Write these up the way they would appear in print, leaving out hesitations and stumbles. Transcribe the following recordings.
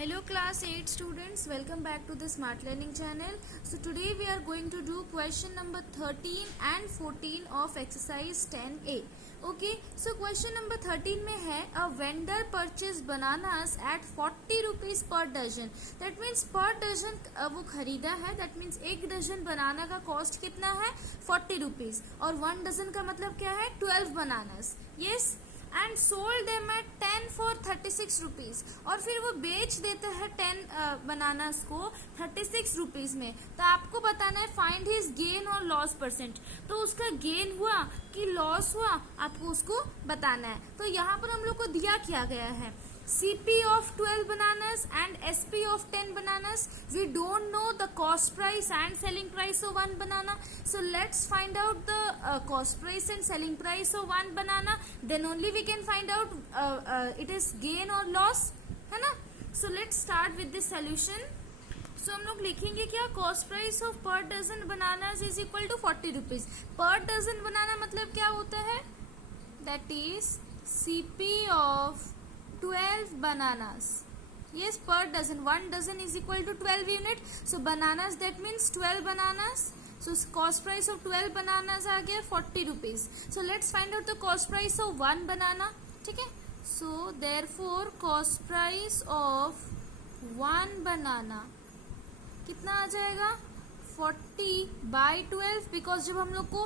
Hello class 8 students, welcome back to the Smart Learning channel. So today we are going to do question number 13 and 14 of exercise 10A. Okay, so question number 13 में है a vendor purchase bananas at 40 rupees per dozen. That means per dozen वो खरीदा है, that means एक dozen बनाना का cost कितना है 40 rupees और 1 डजन का मतलब क्या है 12 bananas. Yes. And sold them eight 10 for 36 rupees और फिर वो बेच देता है 10 बनानास को 36 रुपीज में. तो आपको बताना है फाइंड हिज गेन और लॉस परसेंट. तो उसका गेन हुआ कि लॉस हुआ आपको उसको बताना है. तो यहाँ पर हम लोग को दिया क्या गया है CP of 12 bananas and SP of 10 bananas. We don't know the cost price and selling price of one banana. So let's find out the cost price and selling price of one banana. Then only we can find out it is gain or loss, है ना. So let's start with the solution. So हम लोग लिखेंगे क्या cost price of per dozen bananas is equal to 40 rupees. Per dozen banana मतलब क्या होता है? That is CP of 12 bananas. Yes, per dozen. 1 dozen is equal to 12 unit. So bananas, that means 12 bananas. So cost price of 12 bananas आ गया 40 rupees. So let's find out the cost price of 1 banana. ठीक है. So therefore cost price of 1 banana कितना आ जाएगा 40 by 12. Because जब हम लोग को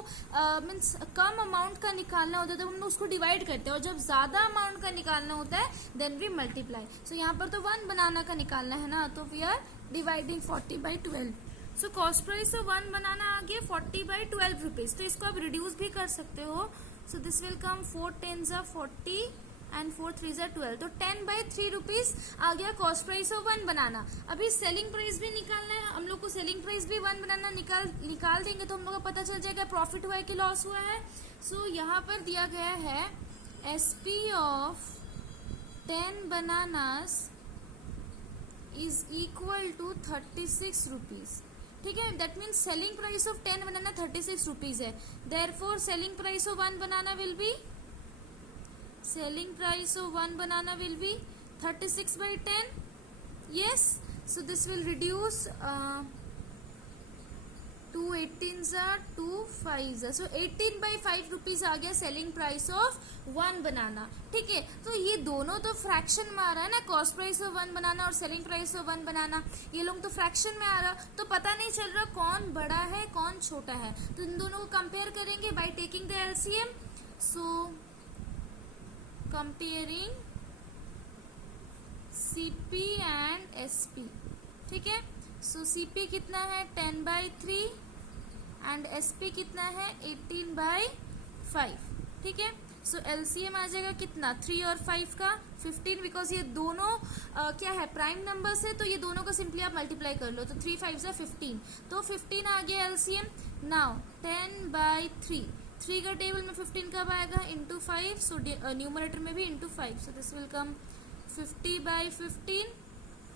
means कम amount का निकालना होता है तब हम लोग उसको डिवाइड करते हैं और जब ज्यादा अमाउंट का निकालना होता है देन वी मल्टीप्लाई. सो यहाँ पर तो 1 बनाना का निकालना है ना, तो we are dividing 40 by 12. So cost price of 1 banana आ गया 40 बाई 12 रुपीज. तो इसको आप रिड्यूस भी कर सकते हो. So this will come 4 10s are 40 and 4 3s are 12. तो 10 बाई 3 रुपीज आ गया कॉस्ट प्राइस ऑफ 1 बनाना. अभी सेलिंग प्राइस भी निकालना है हम लोग को. सेलिंग प्राइस भी 1 बनाना निकाल देंगे तो हम लोग को पता चल जाएगा प्रॉफिट हुआ है कि लॉस हुआ है. सो यहाँ पर दिया गया है SP of 10 bananas is equal to 36 rupees. ठीक है. That means selling price of 10 banana 36 rupees है. Therefore selling price of 1 banana will be selling price of 1 banana will be 36 by 10. Yes. So this will reduce 2 18s are 2 5s are. So 18 by 5 rupees आ गया selling price of 1 बनाना. ठीक है. तो ये दोनों तो fraction में आ रहा है ना, कॉस्ट प्राइस ऑफ 1 बनाना और सेलिंग प्राइस ऑफ 1 बनाना. ये लोग तो फ्रैक्शन में आ रहा, तो पता नहीं चल रहा कौन बड़ा है कौन छोटा है. तो इन दोनों को कंपेयर करेंगे by taking the LCM. So comparing CP and SP. ठीक है. सो CP कितना है 10 बाई 3 एंड SP कितना है 18 बाई 5. ठीक है. सो LCM आ जाएगा कितना 3 और 5 का 15. बिकॉज ये दोनों क्या है प्राइम नंबर्स है तो ये दोनों को सिंपली आप मल्टीप्लाई कर लो. तो 3 5 15. तो 15 आ गया LCM. नाउ 10 बाई 3 का टेबल में 15 कब आएगा इंटू 5. सो न्यूमरेटर में भी into 5. So this will come 50 by 15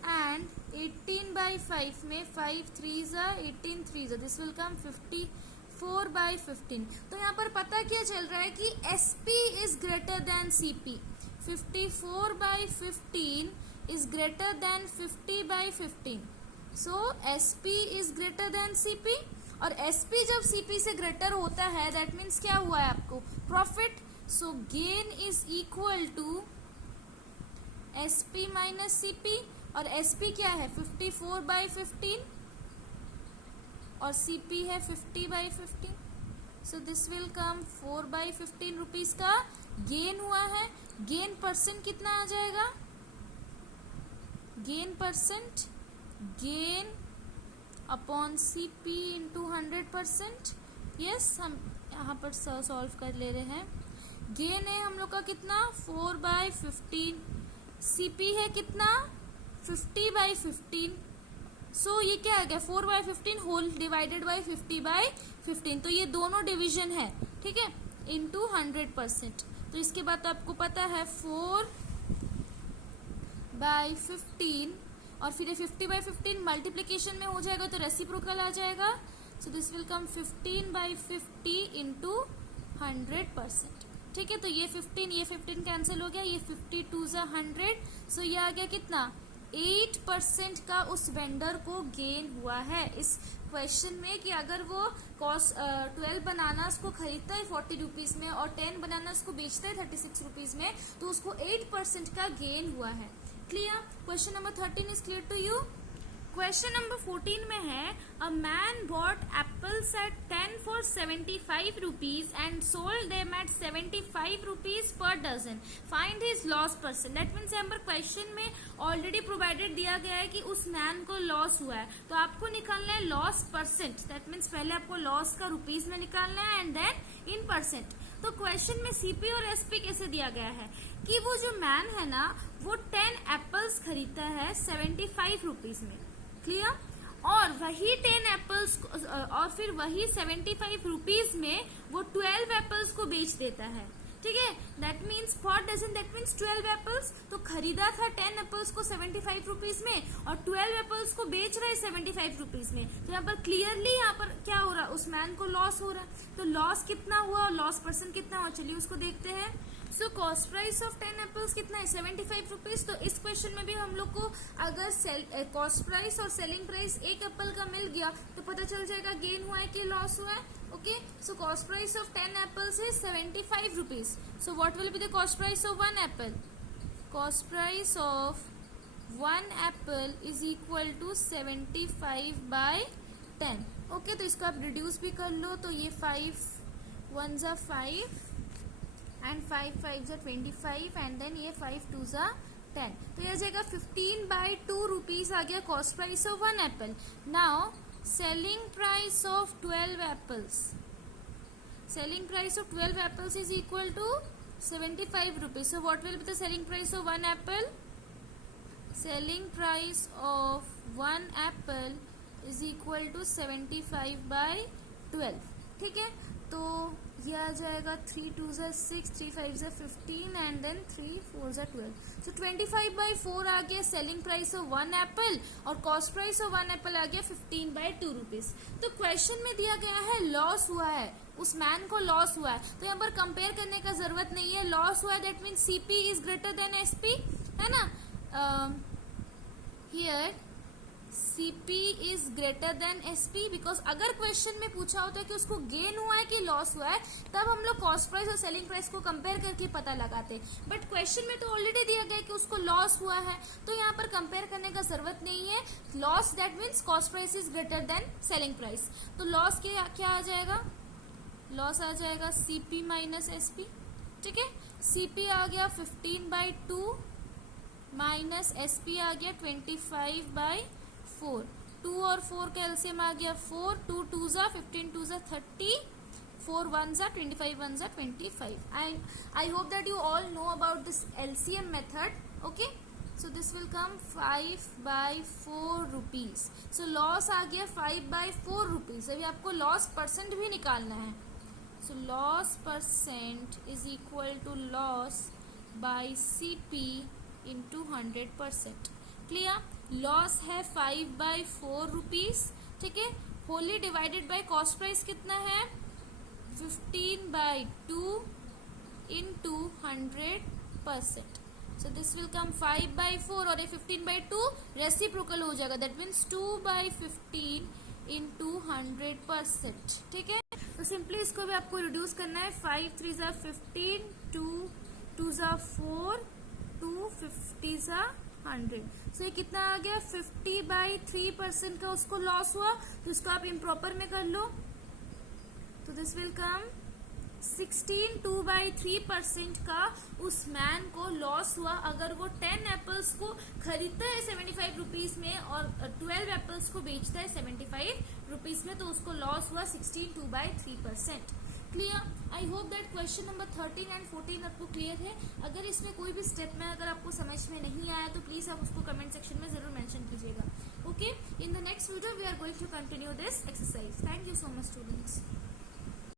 and 18 by 5 में 5 3s are 18 3s are. This will come 54 by 15. तो यहाँ पर पता क्या चल रहा है कि SP is greater than CP. 54 by 15 is greater than 50 by 15. So SP is greater than CP और SP जब CP से ग्रेटर होता है दैट मीन्स क्या हुआ है आपको profit. So gain is equal to SP minus CP और SP क्या है 54 बाई 15 और CP है 50 by 15. So this will come 4 by 15 rupees का गेन हुआ है. गेन परसेंट कितना आ जाएगा gain percent gain upon CP into 100%. Yes, हम यहाँ पर सॉल्व कर ले रहे हैं. गेन है हम लोग का कितना 4 बाई 15. CP है कितना 50 बाई 15. सो ये क्या आ गया 4 by 15 whole divided by 50 by 15. तो ये दोनों डिवीजन है. ठीक है. इंटू 100%. तो इसके बाद आपको पता है 4 बाई 15 और फिर 50 बाई 15 मल्टीप्लीकेशन में हो जाएगा तो रेसिप्रोकल आ जाएगा. So this will come 15 by 50 into 100%. ठीक है. तो ये 15 कैंसिल हो गया. ये 52 100. सो ये आ गया कितना 8% का उस वेंडर को गेन हुआ है इस क्वेश्चन में, कि अगर वो कॉस्ट 12 बनानास को खरीदता है 40 रुपीज में और 10 बनानास को बेचता है 36 रुपीज में, तो उसको 8% का गेन हुआ है। Clear? Question number 13 is clear to you. Question number 14 में है, a man bought apples at 10 for 75 rupees and sold them at 75 rupees per dozen, find his loss percent. That means यहाँ पर क्वेश्चन में already provided दिया गया है कि उस मैन को लॉस हुआ है, तो आपको निकालना है लॉस परसेंट। दैट मीन्स पहले आपको लॉस का रुपीज में निकालना है एंड देन इन परसेंट। तो क्वेश्चन में सीपी और एसपी कैसे दिया गया है कि वो जो मैन है ना वो 10 एप्पल्स खरीदता है 75 रुपीज में। क्लियर? और वही 10 एप्पल्स और फिर वही 75 रुपीज में वो 12 एप्पल्स को बेच देता है। ठीक है? That means per dozen, that means 12 apples. तो खरीदा था 10 एप्पल्स को 75 रुपीज में और 12 एप्पल्स को बेच रहा है 75 रुपीज में। तो यहाँ पर क्लियरली यहाँ पर क्या हो रहा है, उस मैन को लॉस हो रहा है। तो लॉस कितना हुआ और लॉस परसेंट कितना हुआ, चलिए उसको देखते हैं। सो कॉस्ट प्राइस ऑफ 10 एप्पल्स कितना है, 75 रुपीज। तो इस क्वेश्चन में भी हम लोग को अगर कॉस्ट प्राइस और सेलिंग प्राइस एक एप्पल का मिल गया तो पता चल जाएगा गेन हुआ है कि लॉस हुआ है। Okay, so cost price of 10 apples is 75 rupees. So what will be the cost price of 1 apple? Cost price of 1 apple is equal to 75/10। Okay, तो इसको आप रिड्यूस भी कर लो, तो ये 5 1 जा 5 एंड 5 5 जा 25 एंड देन ये 5 2 जा 10। तो यह जाएगा 15/2 रुपीज आ गया cost price of 1 apple. Now selling price of 12 apples, selling price of 12 apples is equal to 75 rupees. So what will be the selling price of 1 apple? Selling price of 1 apple is equal to 75/12। ठीक है, तो ये आ जाएगा 3 2 जा 6 3 5 जा 15 and then 3 4 जा 12। सो 25/4 आ गया selling price of 1 Apple और कॉस्ट प्राइस ऑफ 1 एप्पल आ गया 15/2 रुपीज। तो क्वेश्चन में दिया गया है लॉस हुआ है, उस मैन को लॉस हुआ है, तो यहाँ पर कंपेयर करने का जरूरत नहीं है। लॉस हुआ है that means CP is greater then SP, है ना। Here CP is greater then SP, because अगर क्वेश्चन में पूछा होता है कि उसको गेन हुआ है कि लॉस हुआ है, तब हम लोग कॉस्ट प्राइस और सेलिंग प्राइस को कंपेयर करके पता लगाते। बट क्वेश्चन में तो ऑलरेडी दिया गया है कि उसको लॉस हुआ है, तो यहाँ पर कंपेयर करने का जरूरत नहीं है। Loss that means cost price is greater then selling price. तो लॉस क्या आ जाएगा? लॉस आ जाएगा CP माइनस SP। ठीक है, CP आ गया 15/2 माइनस SP आ गया 25/4। 2 और 4 का एलसीएम आ गया 4, 2 2 जा 15 2 जा 30, 4 1 जा 25 1 जा 25। I hope that you all know about this LCM method. Okay, so this will come 5/4 rupees. So loss आ गया 5/4 rupees। अभी आपको लॉस परसेंट भी निकालना है। So loss percent is equal to loss by CP into 100%। Clear? Loss है 5/4 rupees. ठीक है, Holi divided by cost price कितना है 15/2 into 100%। So this will come 5/4 और ये 15/2 रेसिप्रोकल हो जाएगा, दैट मीन्स 2/15 into 100%। ठीक है, तो सिंपली इसको भी आपको रिड्यूस करना है। 5 3 जा 15, 2 2 जा 4, 2 50 जा 100। सो ये कितना आ गया 50/3% का उसको लॉस हुआ, तो इसको आप इम्प्रॉपर में कर लो। तो दिस विल कम 16 2/3% का उस मैन को लॉस हुआ अगर वो 10 एप्पल्स को खरीदता है 75 रुपीज में और 12 एप्पल्स को बेचता है 75 रुपीज में, तो उसको लॉस हुआ 16 2/3%। Clear? I hope that question number 13 and 14 आपको क्लियर है। अगर इसमें कोई भी स्टेप में अगर आपको समझ में नहीं आया तो प्लीज आप उसको कमेंट सेक्शन में जरूर मेंशन कीजिएगा। Okay, in the next video we are going to continue this exercise. Thank you so much students.